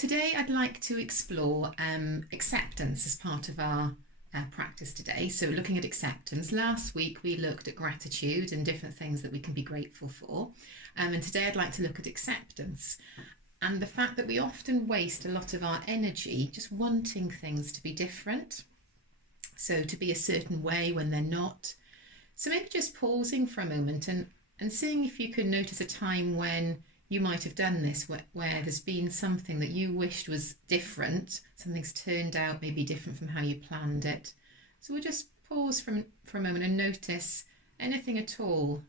Today I'd like to explore acceptance as part of our practice today. So looking at acceptance, last week we looked at gratitude and different things that we can be grateful for. And today I'd like to look at acceptance and the fact that we often waste a lot of our energy just wanting things to be different. So to be a certain way when they're not. So maybe just pausing for a moment and seeing if you can notice a time when you might have done this where there's been something that you wished was different, something's turned out maybe different from how you planned it. So we'll just pause for a moment and notice anything at all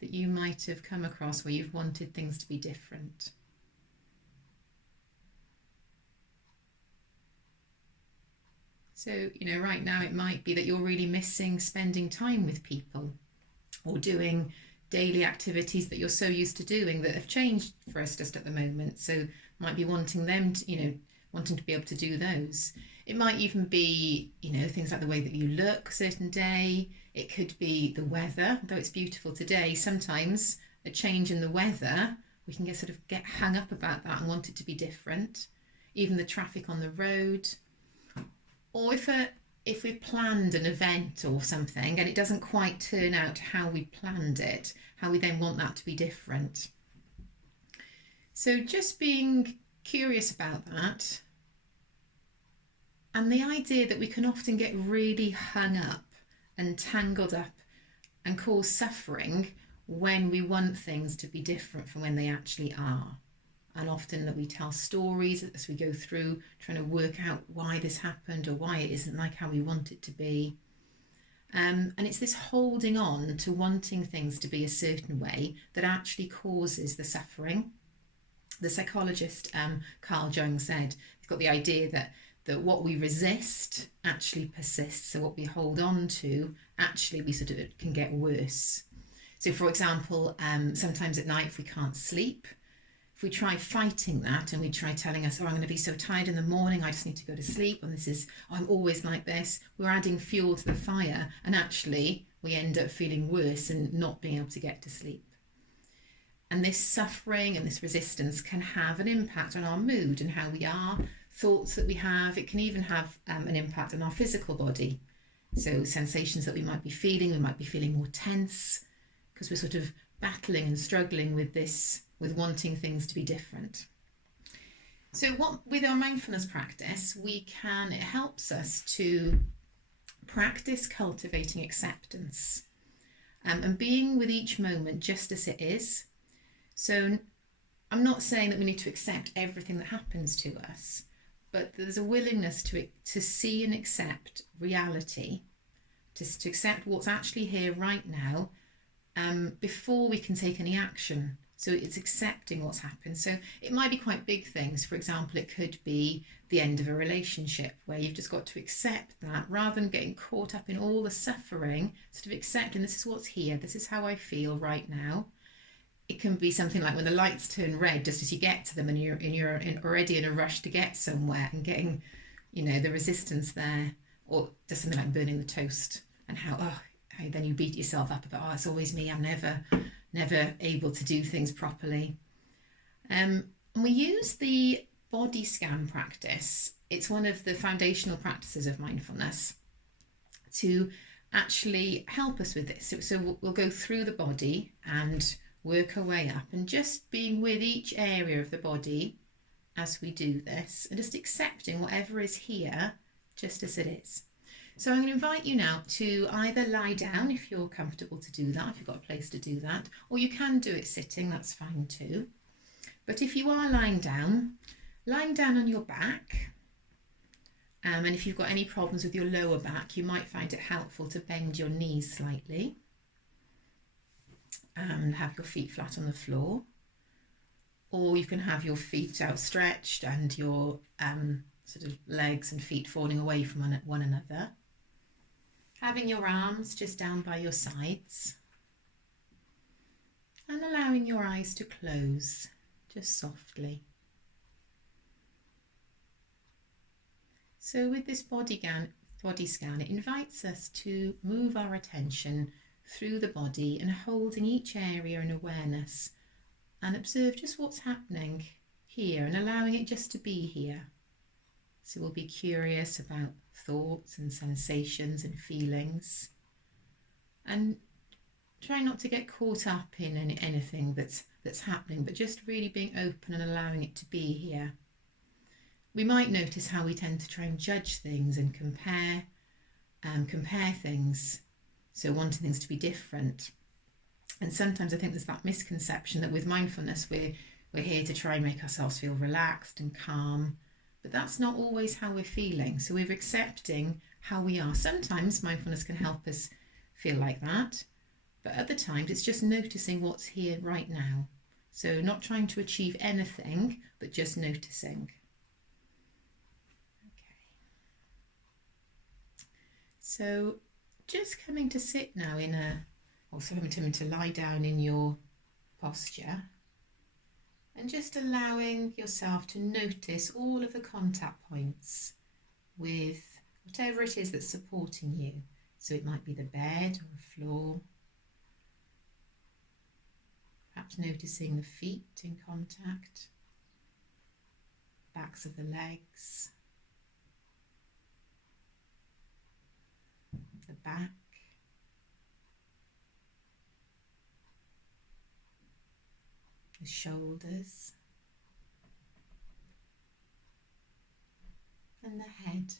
that you might have come across where you've wanted things to be different. So, right now it might be that you're really missing spending time with people or doing daily activities that you're so used to doing that have changed for us just at the moment. So might be wanting them to, wanting to be able to do those. It might even be, things like the way that you look a certain day. It could be the weather, though it's beautiful today. Sometimes a change in the weather, we can get hung up about that and want it to be different. Even the traffic on the road. Or if we've planned an event or something and it doesn't quite turn out how we planned it, how we then want that to be different. So just being curious about that, and the idea that we can often get really hung up and tangled up and cause suffering when we want things to be different from when they actually are. And often that we tell stories as we go through trying to work out why this happened or why it isn't like how we want it to be. And it's this holding on to wanting things to be a certain way that actually causes the suffering. The psychologist Carl Jung said he's got the idea that what we resist actually persists. So what we hold on to actually we sort of can get worse. So for example, sometimes at night if we can't sleep, if we try fighting that and we try telling us, I'm going to be so tired in the morning, I just need to go to sleep, and I'm always like this, we're adding fuel to the fire, and actually we end up feeling worse and not being able to get to sleep. And this suffering and this resistance can have an impact on our mood and how we are, thoughts that we have. It can even have an impact on our physical body. So sensations that we might be feeling more tense because we're sort of battling and struggling with wanting things to be different. So with our mindfulness practice, it helps us to practice cultivating acceptance and being with each moment just as it is. So I'm not saying that we need to accept everything that happens to us, but there's a willingness to see and accept reality, to accept what's actually here right now before we can take any action. So it's accepting what's happened. So it might be quite big things. For example, it could be the end of a relationship where you've just got to accept that rather than getting caught up in all the suffering, sort of accepting this is what's here, this is how I feel right now. It can be something like when the lights turn red just as you get to them and you're already in a rush to get somewhere and getting, the resistance there, or just something like burning the toast and how then you beat yourself up about, it's always me, I'm never able to do things properly. And we use the body scan practice. It's one of the foundational practices of mindfulness to actually help us with this. So we'll go through the body and work our way up and just being with each area of the body as we do this and just accepting whatever is here just as it is. So I'm going to invite you now to either lie down if you're comfortable to do that, if you've got a place to do that, or you can do it sitting, that's fine too. But if you are lying down on your back, and if you've got any problems with your lower back, you might find it helpful to bend your knees slightly and have your feet flat on the floor. Or you can have your feet outstretched and your sort of legs and feet falling away from one another. Having your arms just down by your sides and allowing your eyes to close just softly. So with this body scan, it invites us to move our attention through the body and holding each area in awareness and observe just what's happening here and allowing it just to be here. So we'll be curious about thoughts and sensations and feelings, and try not to get caught up in anything that's happening, but just really being open and allowing it to be here. We might notice how we tend to try and judge things and compare things, so wanting things to be different. And sometimes I think there's that misconception that with mindfulness we're here to try and make ourselves feel relaxed and calm, but that's not always how we're feeling. So we're accepting how we are. Sometimes mindfulness can help us feel like that, but other times it's just noticing what's here right now. So not trying to achieve anything, but just noticing. Okay. So just coming to sit now coming to lie down in your posture, and just allowing yourself to notice all of the contact points with whatever it is that's supporting you. So it might be the bed or a floor. Perhaps noticing the feet in contact, backs of the legs, the back, the shoulders, and the head.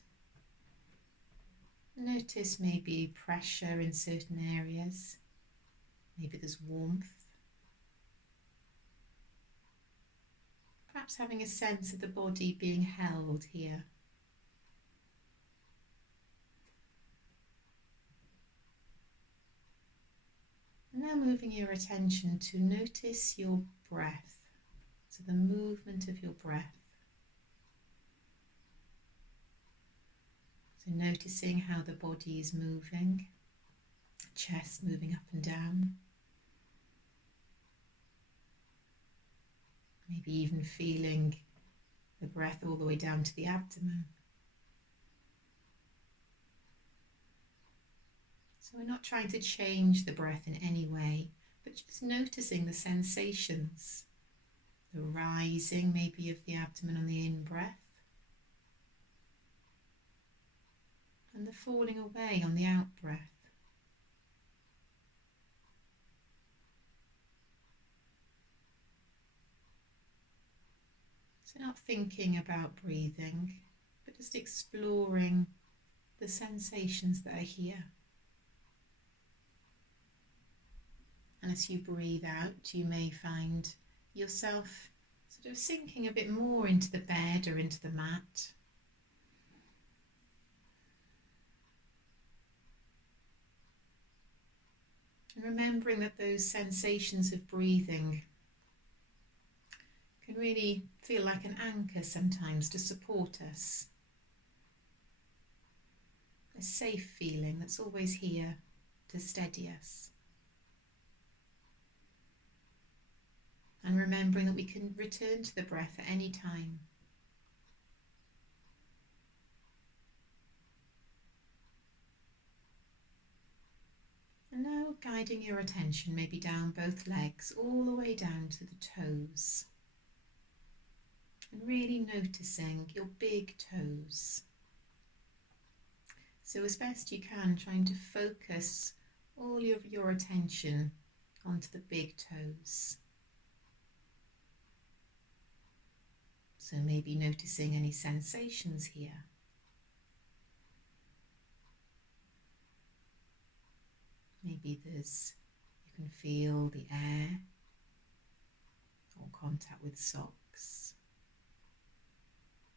Notice maybe pressure in certain areas, maybe there's warmth. Perhaps having a sense of the body being held here. Now moving your attention to notice your breath, so the movement of your breath. So noticing how the body is moving, chest moving up and down. Maybe even feeling the breath all the way down to the abdomen. So we're not trying to change the breath in any way, but just noticing the sensations. The rising maybe of the abdomen on the in-breath, and the falling away on the out-breath. So not thinking about breathing, but just exploring the sensations that are here. And as you breathe out, you may find yourself sort of sinking a bit more into the bed or into the mat. And remembering that those sensations of breathing can really feel like an anchor sometimes to support us. A safe feeling that's always here to steady us. And remembering that we can return to the breath at any time. And now guiding your attention maybe down both legs, all the way down to the toes. And really noticing your big toes. So as best you can, trying to focus all of your attention onto the big toes. So maybe noticing any sensations here. Maybe you can feel the air or contact with socks.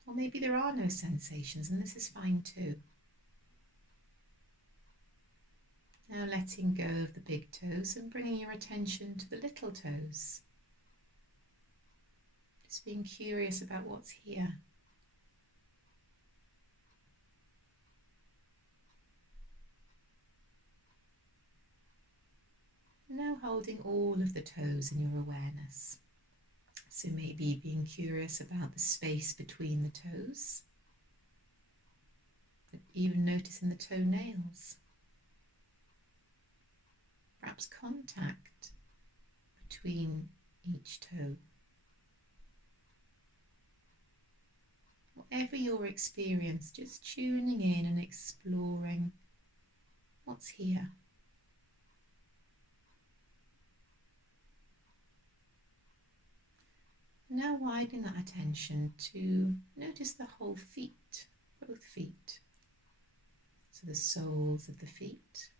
Or maybe there are no sensations, and this is fine too. Now letting go of the big toes and bringing your attention to the little toes. Just being curious about what's here. Now holding all of the toes in your awareness. So maybe being curious about the space between the toes, but even noticing the toenails. Perhaps contact between each toe. whatever your experience, just tuning in and exploring what's here. Now widen that attention to notice the whole feet, both feet. So the soles of the feet,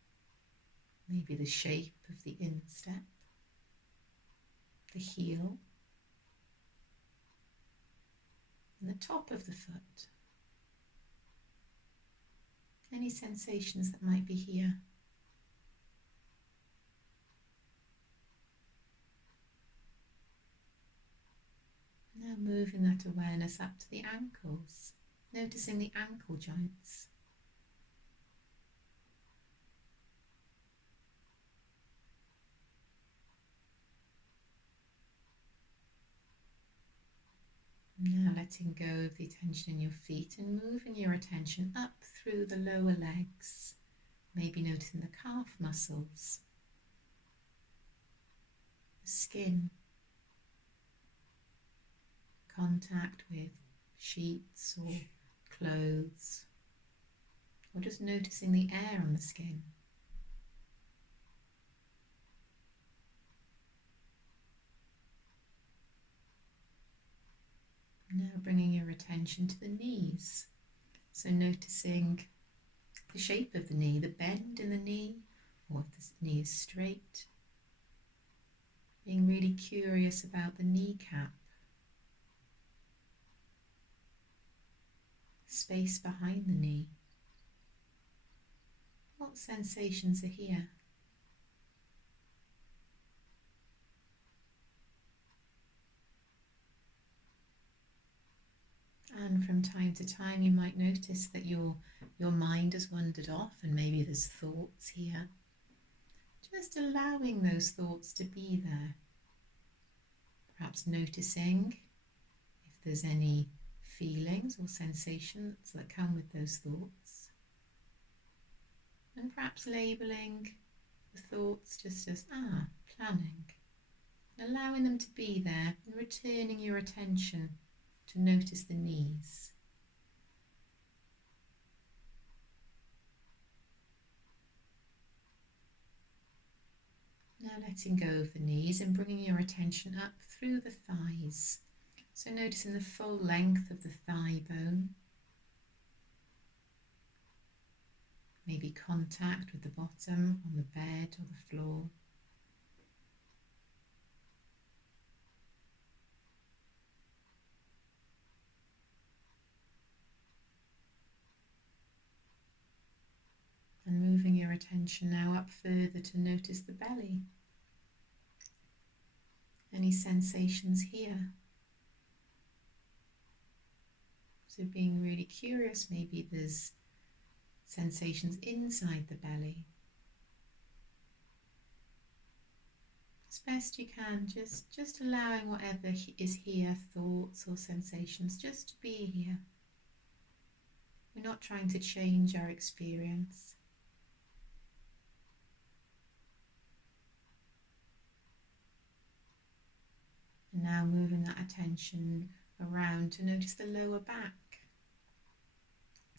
maybe the shape of the instep, the heel, and the top of the foot. Any sensations that might be here. Now moving that awareness up to the ankles, noticing the ankle joints. Now letting go of the attention in your feet and moving your attention up through the lower legs, maybe noticing the calf muscles, the skin, contact with sheets or clothes, or just noticing the air on the skin. Now bringing your attention to the knees, so noticing the shape of the knee, the bend in the knee, or if the knee is straight. Being really curious about the kneecap, space behind the knee. What sensations are here? And from time to time you might notice that your mind has wandered off and maybe there's thoughts here. Just allowing those thoughts to be there. Perhaps noticing if there's any feelings or sensations that come with those thoughts. And perhaps labelling the thoughts just as, planning. And allowing them to be there and returning your attention to notice the knees. Now letting go of the knees and bringing your attention up through the thighs. So noticing the full length of the thigh bone. Maybe contact with the bottom on the bed or the floor. And moving your attention now up further to notice the belly. Any sensations here? So being really curious, maybe there's sensations inside the belly. As best you can, just allowing whatever is here, thoughts or sensations, just to be here. We're not trying to change our experience. And now moving that attention around to notice the lower back,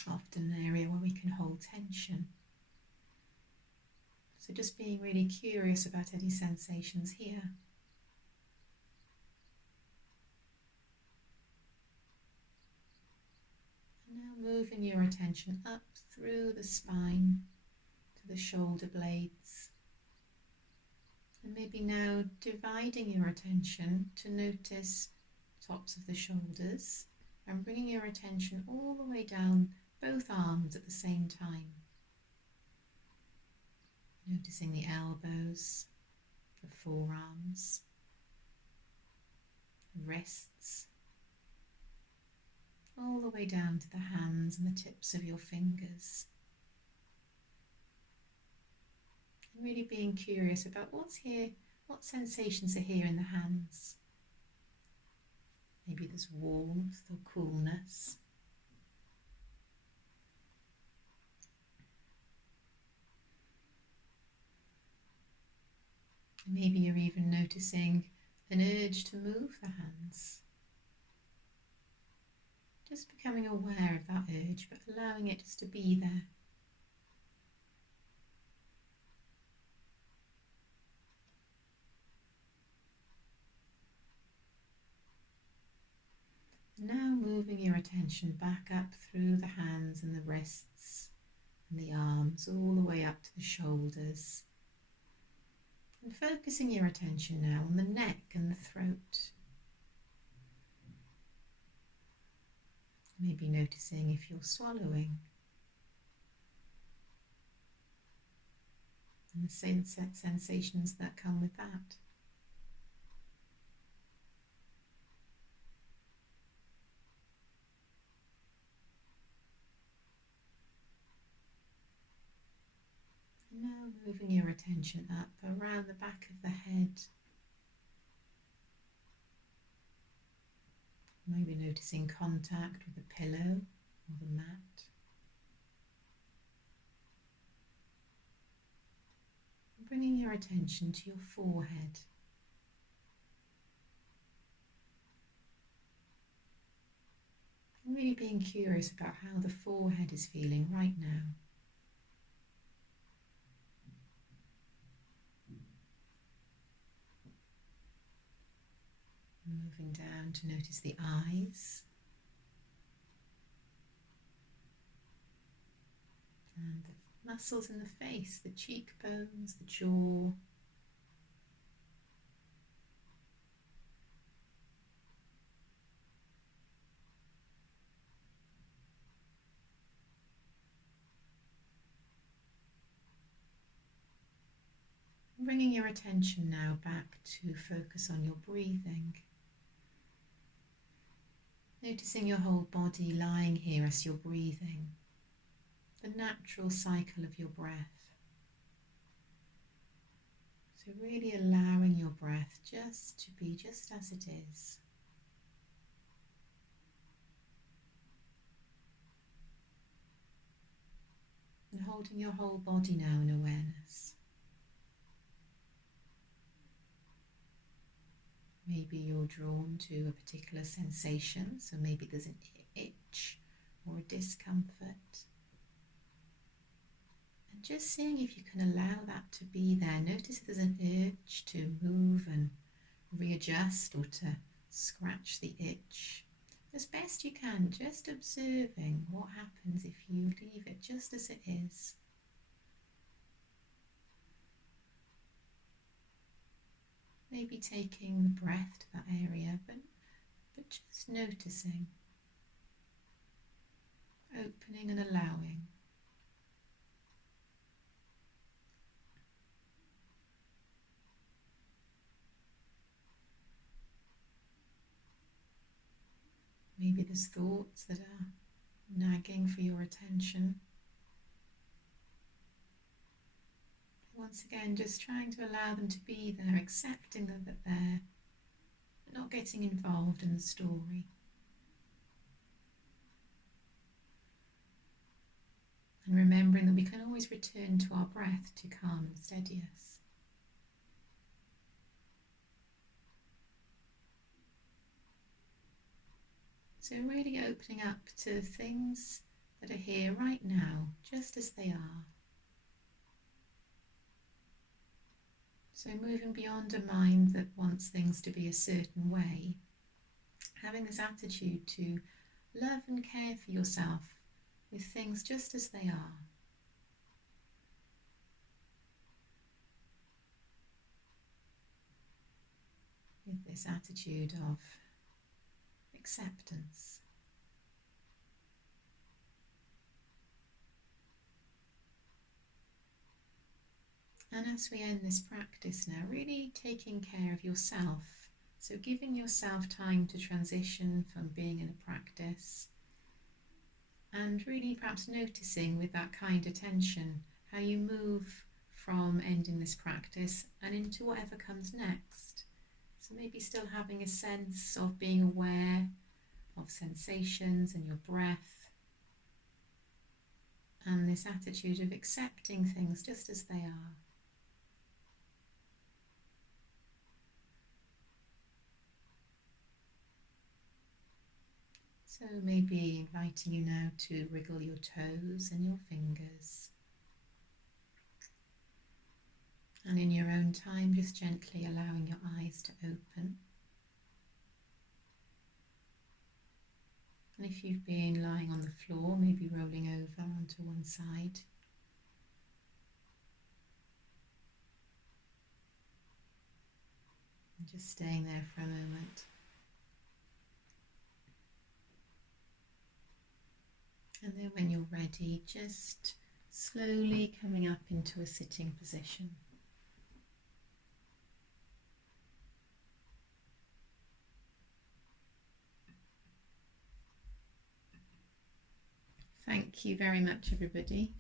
often an area where we can hold tension. So just being really curious about any sensations here. And now moving your attention up through the spine to the shoulder blades. And maybe now dividing your attention to notice tops of the shoulders and bringing your attention all the way down both arms at the same time. Noticing the elbows, the forearms, the wrists, all the way down to the hands and the tips of your fingers. And really being curious about what's here, what sensations are here in the hands. Maybe there's warmth or coolness. Maybe you're even noticing an urge to move the hands. just becoming aware of that urge, but allowing it just to be there. Now moving your attention back up through the hands and the wrists and the arms, all the way up to the shoulders. And focusing your attention now on the neck and the throat. Maybe noticing if you're swallowing. And the same sensations that come with that. Now moving your attention up around the back of the head. Maybe noticing contact with the pillow or the mat. Bringing your attention to your forehead. And really being curious about how the forehead is feeling right now. Moving down to notice the eyes and the muscles in the face, the cheekbones, the jaw. Bringing your attention now back to focus on your breathing. Noticing your whole body lying here as you're breathing, the natural cycle of your breath. So really allowing your breath just to be just as it is. And holding your whole body now in awareness. Maybe you're drawn to a particular sensation, so maybe there's an itch or a discomfort. And just seeing if you can allow that to be there. Notice if there's an urge to move and readjust or to scratch the itch. As best you can, just observing what happens if you leave it just as it is. Maybe taking the breath to that area, but just noticing, opening and allowing. Maybe there's thoughts that are nagging for your attention. Once again, just trying to allow them to be there, accepting that they're there, but not getting involved in the story. And remembering that we can always return to our breath to calm and steady us. So really opening up to things that are here right now, just as they are. So moving beyond a mind that wants things to be a certain way, having this attitude to love and care for yourself with things just as they are. With this attitude of acceptance. And as we end this practice now, really taking care of yourself. So giving yourself time to transition from being in a practice and really perhaps noticing with that kind attention how you move from ending this practice and into whatever comes next. So maybe still having a sense of being aware of sensations and your breath and this attitude of accepting things just as they are. So maybe inviting you now to wriggle your toes and your fingers. And in your own time, just gently allowing your eyes to open. And if you've been lying on the floor, maybe rolling over onto one side. And just staying there for a moment. And then when you're ready, just slowly coming up into a sitting position. Thank you very much, everybody.